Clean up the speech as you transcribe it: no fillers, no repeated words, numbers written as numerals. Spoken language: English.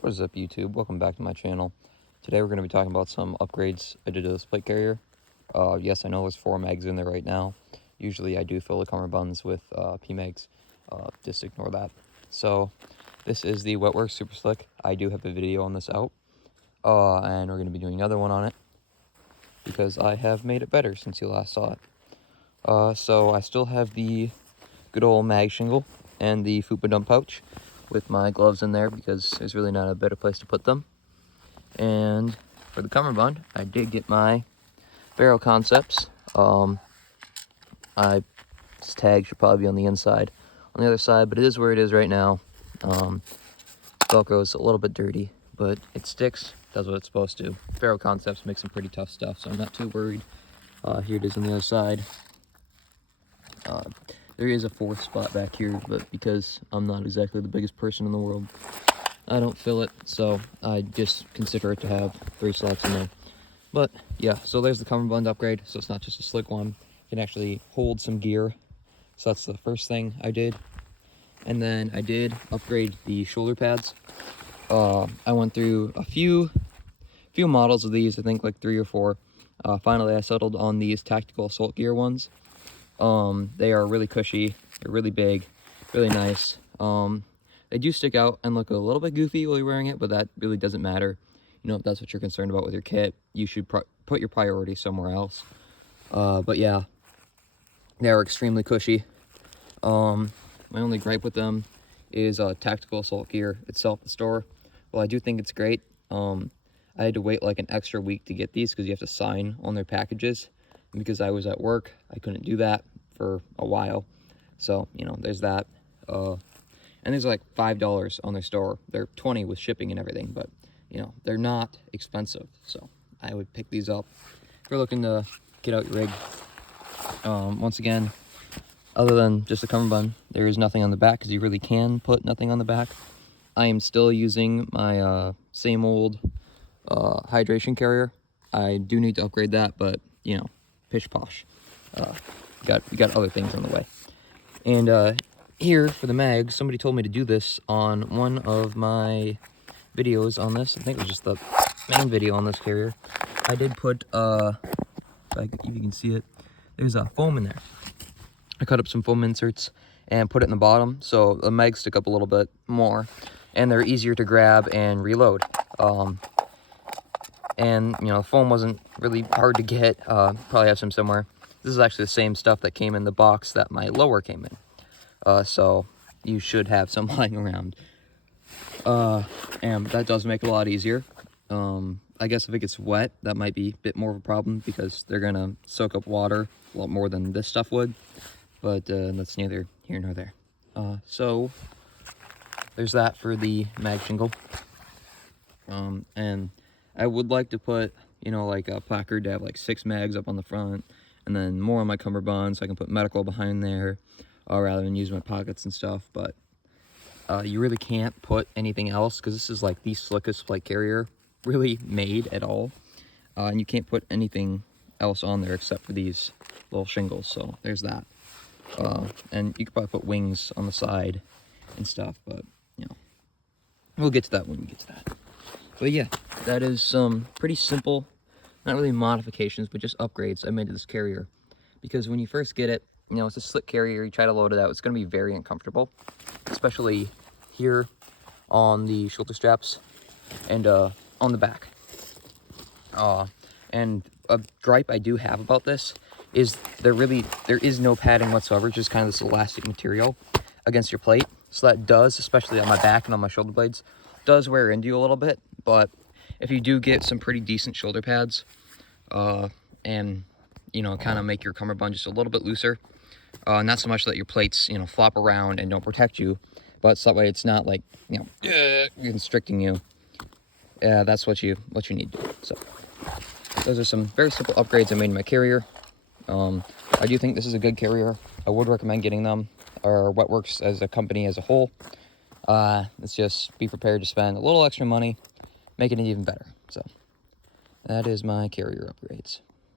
What is up, YouTube? Welcome back to my channel. Today we're going to be talking about some upgrades I did to this plate carrier. Yes, I know there's 4 mags in there right now. Usually I do fill the cummerbunds with PMags. Just ignore that. So this is the Wetwrx Super Slick. I do have a video on this out. And we're going to be doing another one on it because I have made it better since you last saw it. So I still have the good old mag shingle and the fupa dump pouch with my gloves in there because there's really not a better place to put them. And for the cummerbund, I did get my barrel concepts. This tag should probably be on the inside. On the other side, but it is where it is right now. Velcro's a little bit dirty, but it sticks, does what it's supposed to. Barrel concepts make some pretty tough stuff, so I'm not too worried. Here it is on the other side. There is a 4th spot back here, but because I'm not exactly the biggest person in the world, I don't fill it, so I just consider it to have 3 slots in there. But yeah, so there's the cummerbund upgrade, so it's not just a slick one. It can actually hold some gear, so that's the first thing I did. And then I did upgrade the shoulder pads. I went through a few models of these, I think like 3 or 4. Finally I settled on these tactical assault gear ones. They are really cushy, they're really big, really nice. They do stick out and look a little bit goofy while you're wearing it, but that really doesn't matter. You know, if that's what you're concerned about with your kit, you should put your priority somewhere else. But yeah, they are extremely cushy. My only gripe with them is tactical assault gear itself, the store. Well, I do think it's great. I had to wait like an extra week to get these because you have to sign on their packages. And because I was at work, I couldn't do that for a while. So, you know, there's that. And there's like $5 on their store. They're $20 with shipping and everything, but you know, they're not expensive. So I would pick these up if you're looking to get out your rig. Once again, other than just the cummerbund, there is nothing on the back because you really can put nothing on the back. I am still using my same old hydration carrier. I do need to upgrade that, but you know, pish posh. We got other things on the way. And here for the mag, somebody told me to do this on one of my videos on this. I think it was just the main video on this carrier. I did put if you can see it, there's a foam in there. I cut up some foam inserts and put it in the bottom so the mags stick up a little bit more and they're easier to grab and reload. And you know, the foam wasn't really hard to get. Probably have some somewhere. This is actually the same stuff that came in the box that my lower came in. So you should have some lying around. And that does make it a lot easier. I guess if it gets wet, that might be a bit more of a problem because they're gonna soak up water a lot more than this stuff would. But that's neither here nor there. So there's that for the mag shingle. And I would like to put, you know, like a placard to have like 6 mags up on the front and then more on my cummerbund so I can put medical behind there rather than use my pockets and stuff. But you really can't put anything else because this is like the slickest plate carrier really made at all. And you can't put anything else on there except for these little shingles. So there's that. And you could probably put wings on the side and stuff, but you know, we'll get to that when we get to that. But yeah, that is some pretty simple, not really modifications, but just upgrades I made to this carrier. Because when you first get it, you know, it's a slick carrier, you try to load it out, it's going to be very uncomfortable. Especially here on the shoulder straps and on the back. And a gripe I do have about this is there is no padding whatsoever, just kind of this elastic material against your plate. So that does, especially on my back and on my shoulder blades, does wear into you a little bit. But if you do get some pretty decent shoulder pads and you know, kind of make your cummerbund just a little bit looser, not so much that your plates, you know, flop around and don't protect you, but so that way it's not like, you know, constricting you. Yeah, that's what you need to do. So those are some very simple upgrades I made in my carrier. I do think this is a good carrier. I would recommend getting them, or Wetwrx as a company as a whole. Let's just be prepared to spend a little extra money, making it even better. So that is my carrier upgrades.